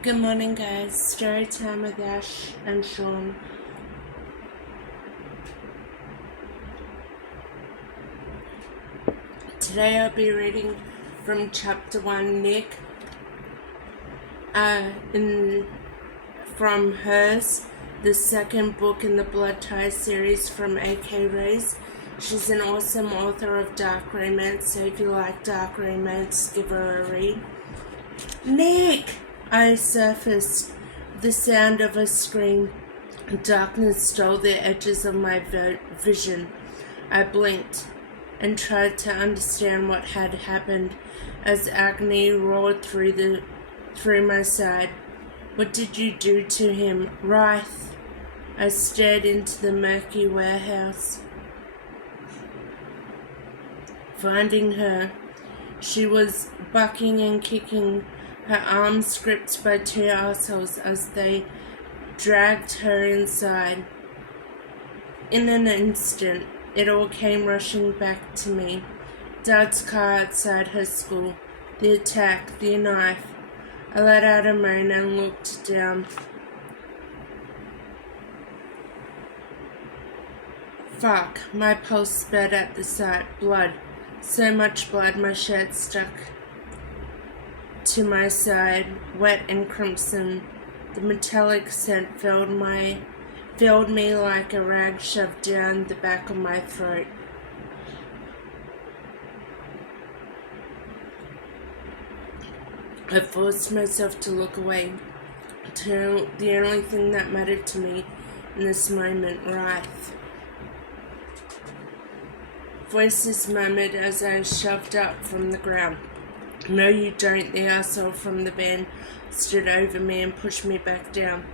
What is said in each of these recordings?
Good morning, guys. Story time with Ash and Sean. Today I'll be reading from chapter 1, Nick, from hers, the second book in the Blood Ties series from A.K. Reyes. She's an awesome author of dark romance, so if you like dark romance, give her a read. Nick! I surfaced, the sound of a scream. Darkness stole the edges of my vision. I blinked and tried to understand what had happened as agony roared through my side. What did you do to him, Wraith? I stared into the murky warehouse. Finding her, she was bucking and kicking, her arms gripped by two assholes as they dragged her inside. In an instant, it all came rushing back to me. Dad's car outside her school, the attack, the knife. I let out a moan and looked down. Fuck, my pulse sped at the sight. Blood. So much blood, my shirt stuck to my side, wet and crimson. The metallic scent filled me like a rag shoved down the back of my throat. I forced myself to look away, to the only thing that mattered to me in this moment, Wraith. Voices murmured as I shoved up from the ground. No, you don't. The asshole from the band stood over me and pushed me back down,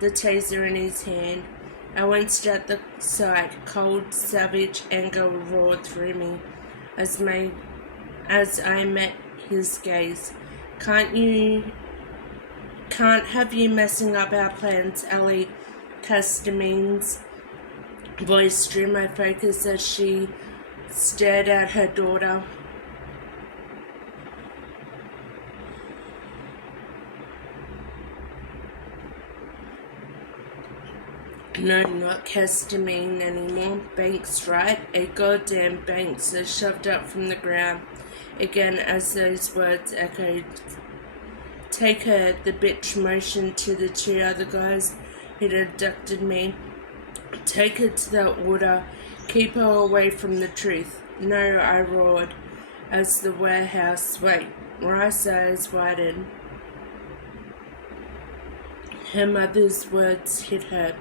the taser in his hand. I winced at the sight. Cold, savage anger roared through me as I met his gaze. Can't have you messing up our plans, Ellie. Castamine's voice drew my focus as she stared at her daughter. No, not Castamine anymore. Banks, right? A goddamn Banks, I shoved up from the ground again as those words echoed. Take her, the bitch motioned to the two other guys who'd abducted me. Take her to the order. Keep her away from the truth. No, I roared as the warehouse swayed. Rice's eyes widened. Her mother's words hit her.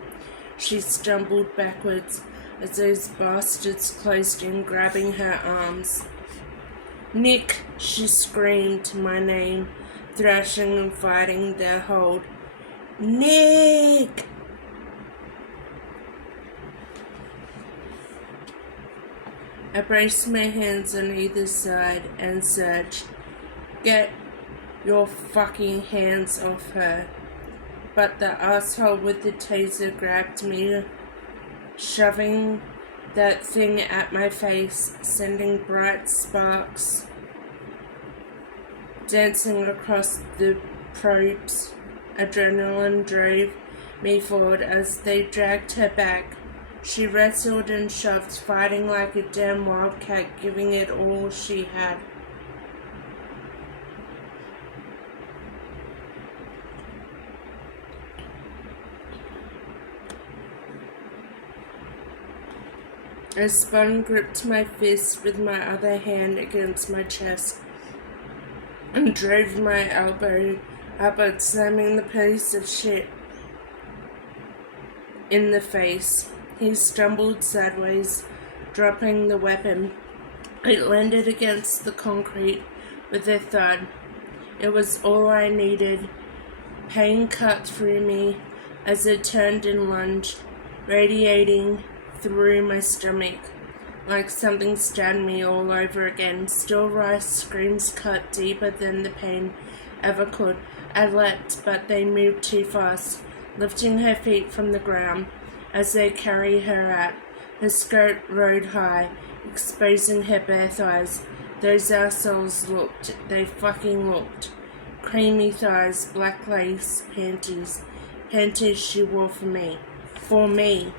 She stumbled backwards as those bastards closed in, grabbing her arms. Nick, she screamed my name, thrashing and fighting their hold. Nick! I braced my hands on either side and surged. Get your fucking hands off her. But the asshole with the taser grabbed me, shoving that thing at my face, sending bright sparks dancing across the probes. Adrenaline drove me forward as they dragged her back. She wrestled and shoved, fighting like a damn wildcat, giving it all she had. I spun, gripped my fist with my other hand against my chest, and drove my elbow upward, slamming the piece of shit in the face. He stumbled sideways, dropping the weapon. It landed against the concrete with a thud. It was all I needed. Pain cut through me as it turned and lunged, radiating through my stomach like something stabbed me all over again. Still, Rice's screams cut deeper than the pain ever could. I leapt, but they moved too fast, lifting her feet from the ground as they carried her out. Her skirt rode high, exposing her bare thighs. Those assholes looked. They fucking looked. creamy thighs, black lace panties. Panties she wore for me. For me.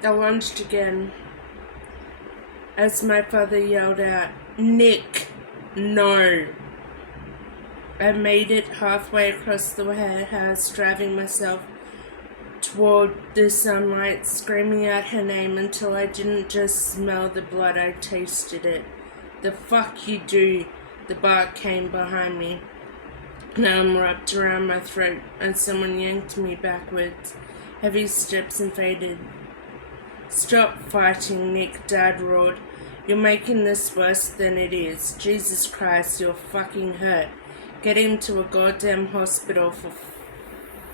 I lunged again as my father yelled out, "Nick, no!" I made it halfway across the house, driving myself toward the sunlight, screaming out her name until I didn't just smell the blood, I tasted it. "The fuck you do?" The bark came behind me. An arm wrapped around my throat and someone yanked me backwards. Heavy steps and faded. "Stop fighting, Nick," Dad roared. "You're making this worse than it is. Jesus Christ, you're fucking hurt. Get into a goddamn hospital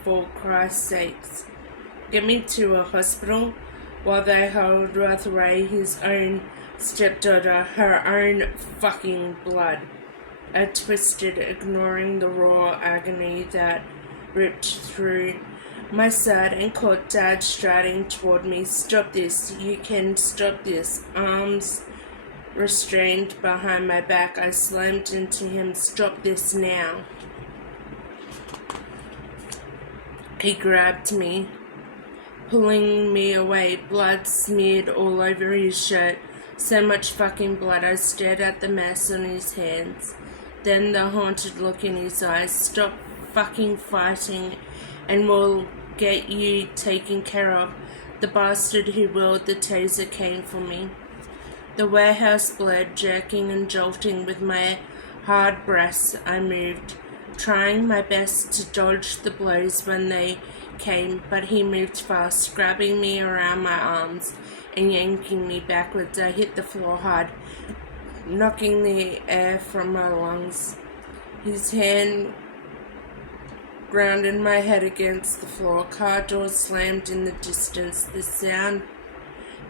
for Christ's sakes." Get me to a hospital? While they held Rotheray, his own stepdaughter, her own fucking blood. I twisted, ignoring the raw agony that ripped through my side, and caught Dad striding toward me. "Stop this. You can stop this." Arms restrained behind my back, I slammed into him. "Stop this now." He grabbed me, pulling me away, blood smeared all over his shirt. So much fucking blood. I stared at the mess on his hands, then the haunted look in his eyes. "Stop fucking fighting and we'll get you taken care of." The bastard who wielded the taser came for me. The warehouse bled, jerking and jolting with my hard breasts. I moved, trying my best to dodge the blows when they came, but he moved fast, grabbing me around my arms and yanking me backwards. I hit the floor hard, knocking the air from my lungs. His hand grounded my head against the floor. Car doors slammed in the distance, the sound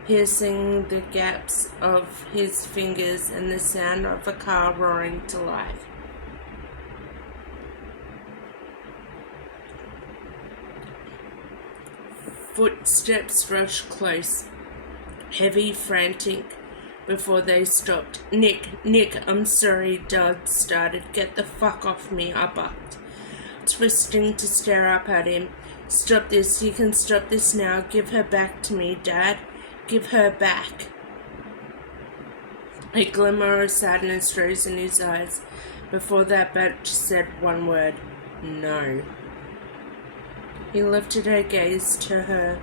piercing the gaps of his fingers and the sound of a car roaring to life. Footsteps rushed close, heavy, frantic, before they stopped. Nick, I'm sorry," Dad started. "Get the fuck off me," I bucked, twisting to stare up at him. "Stop this. You can stop this now. Give her back to me, Dad. Give her back." A glimmer of sadness rose in his eyes. Before that bitch said one word, "No." He lifted her gaze to her,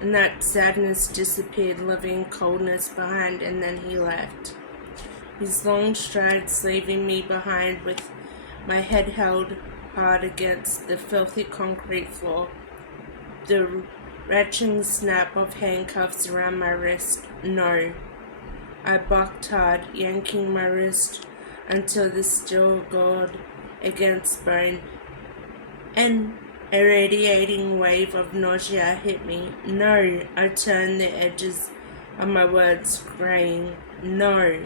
and that sadness disappeared, leaving coldness behind, and then he left. His long strides leaving me behind with my head held hard against the filthy concrete floor, the retching snap of handcuffs around my wrist. "No." I bucked hard, yanking my wrist until the steel gored against bone, and a radiating wave of nausea hit me. "No." I turned the edges of my words, graying. "No."